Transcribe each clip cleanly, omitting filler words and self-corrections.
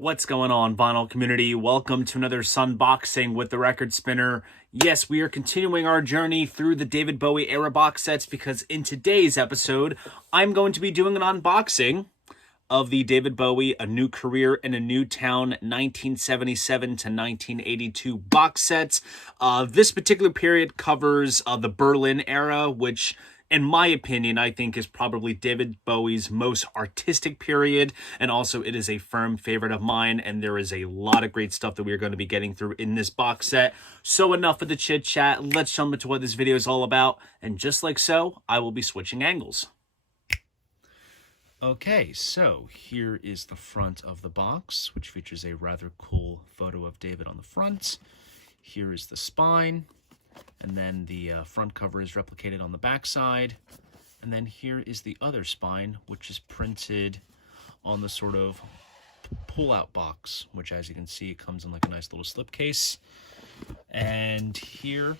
What's going on, vinyl community? Welcome to another Sunboxing with the Record Spinner. Yes, we are continuing our journey through the David Bowie era box sets because in today's episode, I'm going to be doing an unboxing of the David Bowie A New Career in a New Town 1977 to 1982 box sets. This particular period covers the Berlin era, which in my opinion, I think is probably David Bowie's most artistic period, and also it is a firm favorite of mine, and there is a lot of great stuff that we are going to be getting through in this box set. So enough of the chit chat, let's jump into what this video is all about, and just like so, I will be switching angles. Okay, so here is the front of the box, which features a rather cool photo of David on the front. Here is the spine. And then the front cover is replicated on the back side. And then here is the other spine, which is printed on the sort of pull-out box, which as you can see, it comes in like a nice little slipcase. And here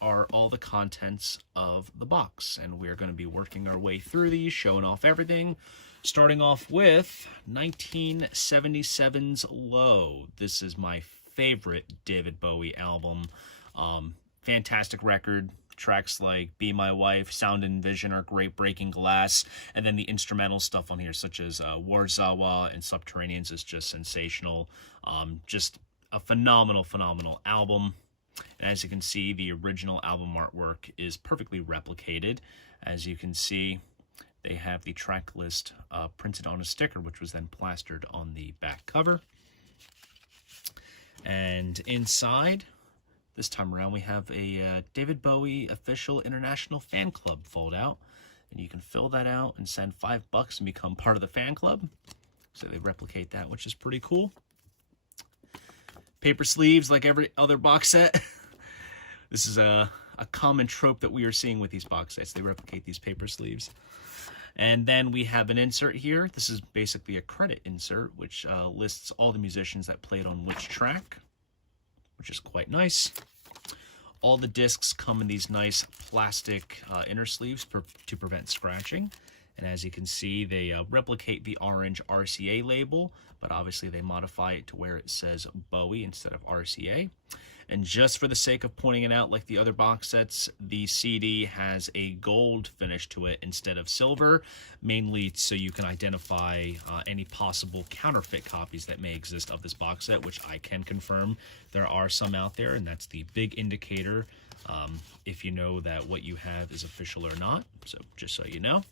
are all the contents of the box. And we're going to be working our way through these, showing off everything. Starting off with 1977's Low. This is my favorite David Bowie album. Fantastic record. Tracks like Be My Wife, Sound and Vision are great, Breaking Glass, and then the instrumental stuff on here, such as Warzawa and Subterraneans, is just sensational. Just a phenomenal album. And as you can see, the original album artwork is perfectly replicated. As you can see, they have the track list printed on a sticker, which was then plastered on the back cover. And inside, this time around, we have a David Bowie official international fan club fold out. And you can fill that out and send $5 and become part of the fan club. So they replicate that, which is pretty cool. Paper sleeves like every other box set. This is a common trope that we are seeing with these box sets. They replicate these paper sleeves. And then we have an insert here. This is basically a credit insert, which lists all the musicians that played on which track, which is quite nice. All the discs come in these nice plastic inner sleeves to prevent scratching. And as you can see, they replicate the orange RCA label, but obviously they modify it to where it says Bowie instead of RCA. And just for the sake of pointing it out, like the other box sets, the CD has a gold finish to it instead of silver, mainly so you can identify any possible counterfeit copies that may exist of this box set, which I can confirm there are some out there, and that's the big indicator if you know that what you have is official or not. So just so you know.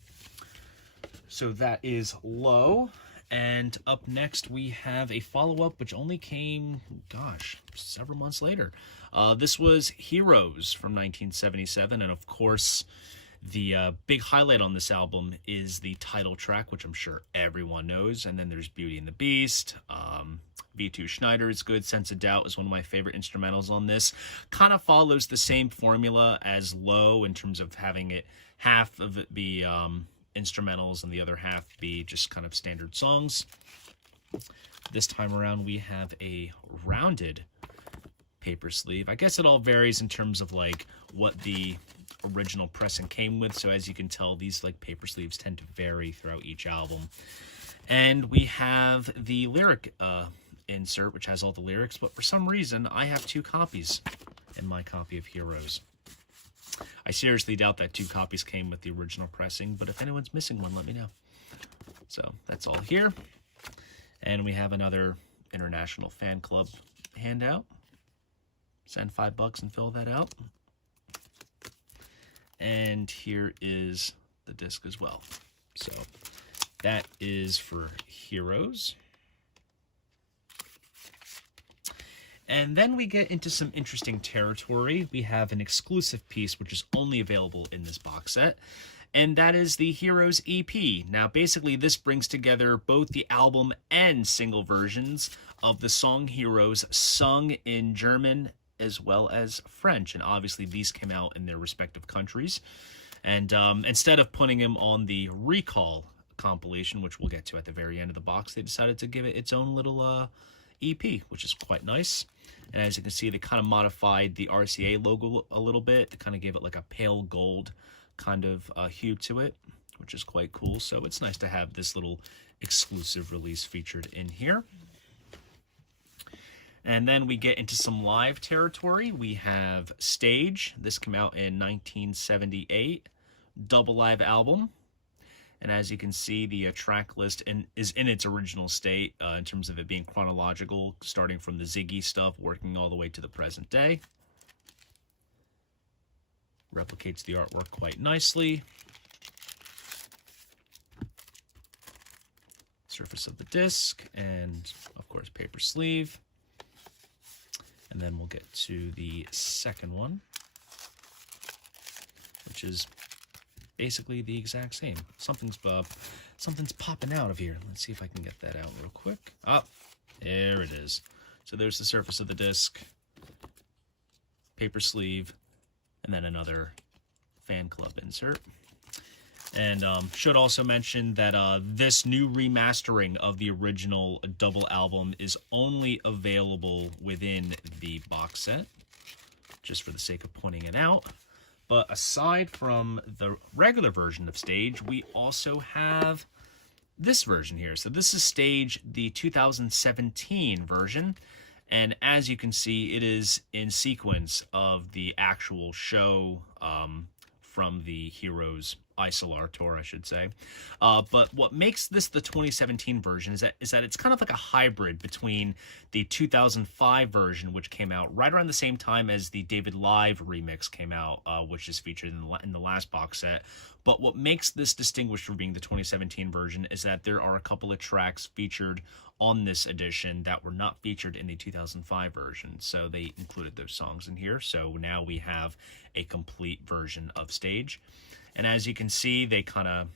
So that is Low. And up next, we have a follow-up, which only came, gosh, several months later. This was Heroes from 1977, and of course, the big highlight on this album is the title track, which I'm sure everyone knows, and then there's Beauty and the Beast. V2 Schneider is good. Sense of Doubt is one of my favorite instrumentals on this. Kind of follows the same formula as Low in terms of having it half of it be instrumentals and the other half be just kind of standard songs. This time around we have a rounded paper sleeve. I guess it all varies in terms of like what the original pressing came with, so as you can tell, these like paper sleeves tend to vary throughout each album. And we have the lyric insert, which has all the lyrics, but for some reason I have two copies in my copy of Heroes. I seriously doubt that two copies came with the original pressing, but if anyone's missing one, let me know. So that's all here. And we have another international fan club handout. Send $5 and fill that out. And here is the disc as well. So that is for Heroes. And then we get into some interesting territory. We have an exclusive piece which is only available in this box set, and that is the Heroes EP. Now, basically, this brings together both the album and single versions of the song Heroes sung in German as well as French, and obviously these came out in their respective countries. And instead of putting them on the Recall compilation, which we'll get to at the very end of the box, they decided to give it its own little EP, which is quite nice. And as you can see, they kind of modified the RCA logo a little bit to kind of give it like a pale gold kind of hue to it, which is quite cool. So it's nice to have this little exclusive release featured in here. And then we get into some live territory. We have Stage. This came out in 1978. Double live album. And as you can see, the track list is in its original state in terms of it being chronological, starting from the Ziggy stuff, working all the way to the present day. Replicates the artwork quite nicely. Surface of the disc, and of course paper sleeve. And then we'll get to the second one, which is basically the exact same. Something's popping out of here. Let's see if I can get that out real quick. Oh, there it is. So there's the surface of the disc, paper sleeve, and then another fan club insert. And should also mention that this new remastering of the original double album is only available within the box set, just for the sake of pointing it out. But aside from the regular version of Stage, we also have this version here. So this is Stage, the 2017 version. And as you can see, it is in sequence of the actual show from the Heroes Isolar tour, I should say. But what makes this the 2017 version is that it's kind of like a hybrid between the 2005 version, which came out right around the same time as the David Live remix came out, which is featured in the last box set. But what makes this distinguished from being the 2017 version is that there are a couple of tracks featured on this edition that were not featured in the 2005 version. So they included those songs in here. So now we have a complete version of Stage. And as you can see, they kind of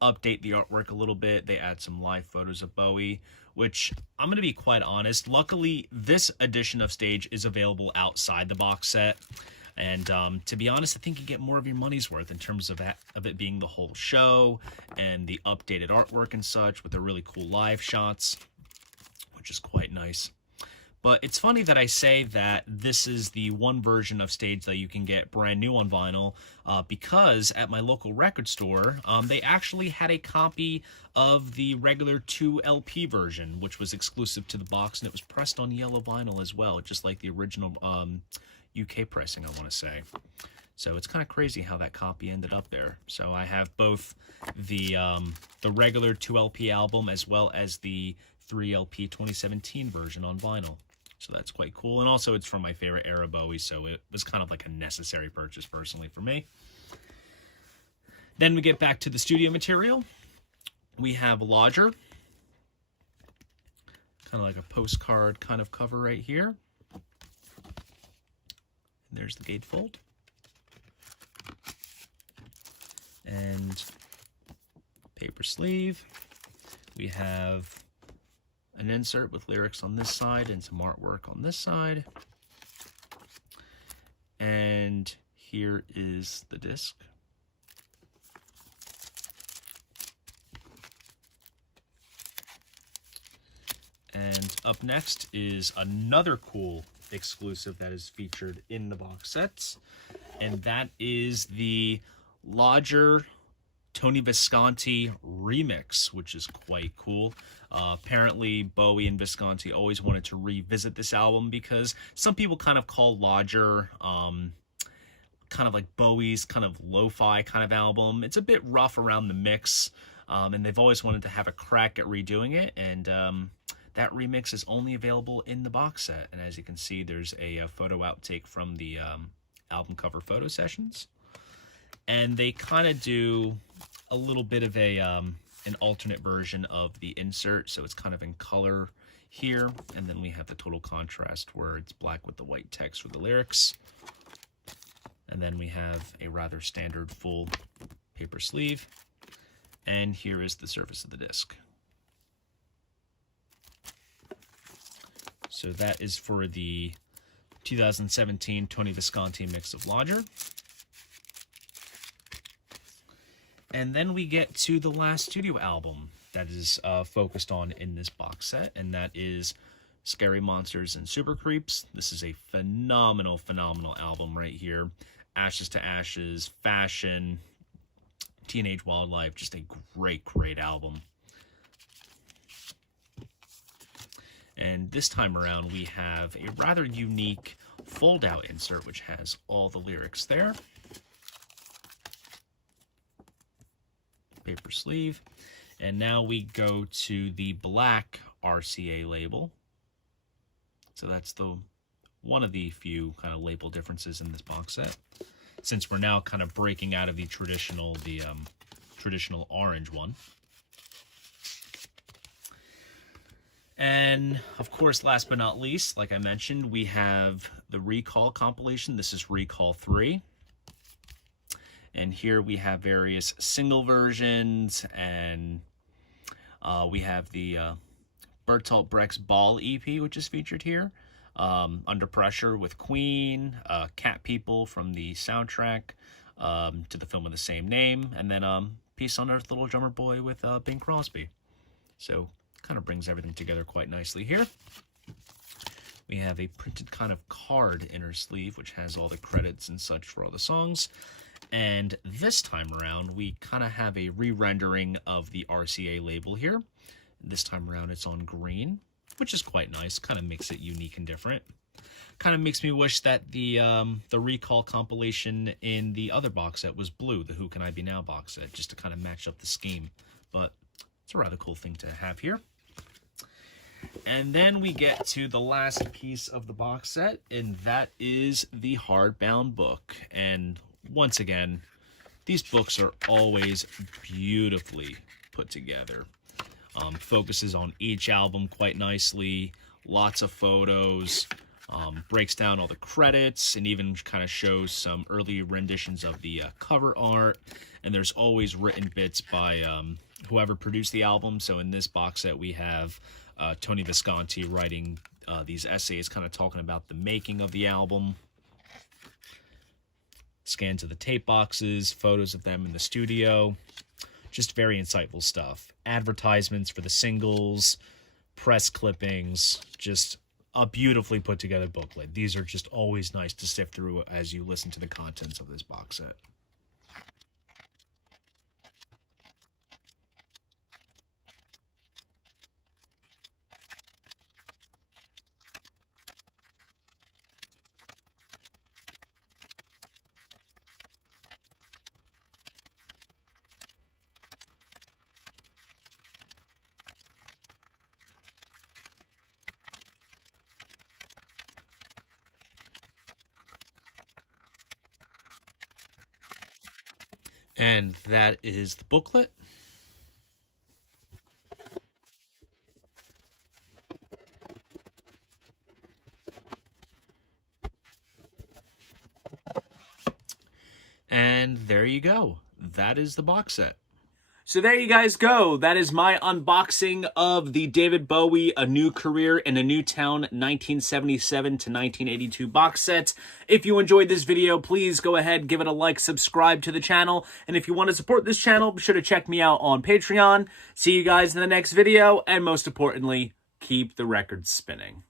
update the artwork a little bit. They add some live photos of Bowie, which I'm going to be quite honest. Luckily, this edition of Stage is available outside the box set. And to be honest, I think you get more of your money's worth in terms of it being the whole show and the updated artwork and such with the really cool live shots, which is quite nice. But it's funny that I say that this is the one version of Stage that you can get brand new on vinyl because at my local record store, they actually had a copy of the regular 2 LP version, which was exclusive to the box, and it was pressed on yellow vinyl as well, just like the original UK pressing, I want to say. So it's kind of crazy how that copy ended up there. So I have both the regular 2 LP album as well as the 3 LP 2017 version on vinyl. So that's quite cool. And also it's from my favorite era Bowie, so it was kind of like a necessary purchase personally for me. Then we get back to the studio material. We have Lodger. Kind of like a postcard kind of cover right here. And there's the gatefold. And paper sleeve. We have an insert with lyrics on this side and some artwork on this side. And here is the disc. And up next is another cool exclusive that is featured in the box sets. And that is the Lodger Tony Visconti remix, which is quite cool. Apparently, Bowie and Visconti always wanted to revisit this album because some people kind of call Lodger kind of like Bowie's kind of lo-fi kind of album. It's a bit rough around the mix, and they've always wanted to have a crack at redoing it, and that remix is only available in the box set. And as you can see, there's a photo outtake from the album cover photo sessions. And they kind of do a little bit of an alternate version of the insert, so it's kind of in color here, and then we have the total contrast where it's black with the white text for the lyrics. And then we have a rather standard full paper sleeve, and here is the surface of the disc. So that is for the 2017 Tony Visconti mix of Lodger. And then we get to the last studio album that is focused on in this box set, and that is Scary Monsters and Super Creeps. This is a phenomenal, phenomenal album right here. Ashes to Ashes, Fashion, Teenage Wildlife, just a great, great album. And this time around, we have a rather unique fold-out insert, which has all the lyrics there. Paper sleeve. And now we go to the black RCA label. So that's one of the few kind of label differences in this box set, since we're now kind of breaking out of the traditional orange one. And of course, last but not least, like I mentioned, we have the Recall compilation. This is Recall 3. And here we have various single versions, and we have the Bertolt Brecht's Ball EP, which is featured here. Under Pressure with Queen, Cat People from the soundtrack to the film of the same name, and then Peace on Earth, Little Drummer Boy with Bing Crosby. So kind of brings everything together quite nicely here. We have a printed kind of card inner sleeve, which has all the credits and such for all the songs. And this time around, we kind of have a re-rendering of the RCA label here. This time around, it's on green, which is quite nice. Kind of makes it unique and different. Kind of makes me wish that the Recall compilation in the other box set was blue, the Who Can I Be Now box set, just to kind of match up the scheme. But it's a rather cool thing to have here. And then we get to the last piece of the box set, and that is the hardbound book. And once again, these books are always beautifully put together. Focuses on each album quite nicely, lots of photos, breaks down all the credits, and even kind of shows some early renditions of the cover art. And there's always written bits by whoever produced the album. So in this box set, we have Tony Visconti writing these essays kind of talking about the making of the album. Scans of the tape boxes, photos of them in the studio. Just very insightful stuff. Advertisements for the singles, press clippings, just a beautifully put together booklet. These are just always nice to sift through as you listen to the contents of this box set. And that is the booklet. And there you go. That is the box set. So there you guys go. That is my unboxing of the David Bowie A New Career in a New Town 1977 to 1982 box set. If you enjoyed this video, please go ahead, give it a like, subscribe to the channel. And if you want to support this channel, be sure to check me out on Patreon. See you guys in the next video. And most importantly, keep the records spinning.